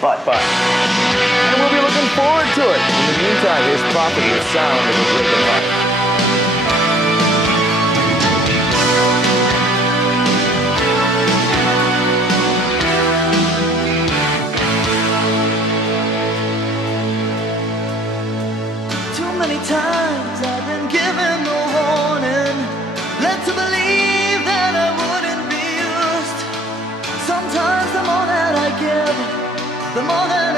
But. And we'll be looking forward to it. In the meantime, here's Prophet, the sound of a breaking heart. Many times I've been given the warning, led to believe that I wouldn't be used. Sometimes the more that I give, the more that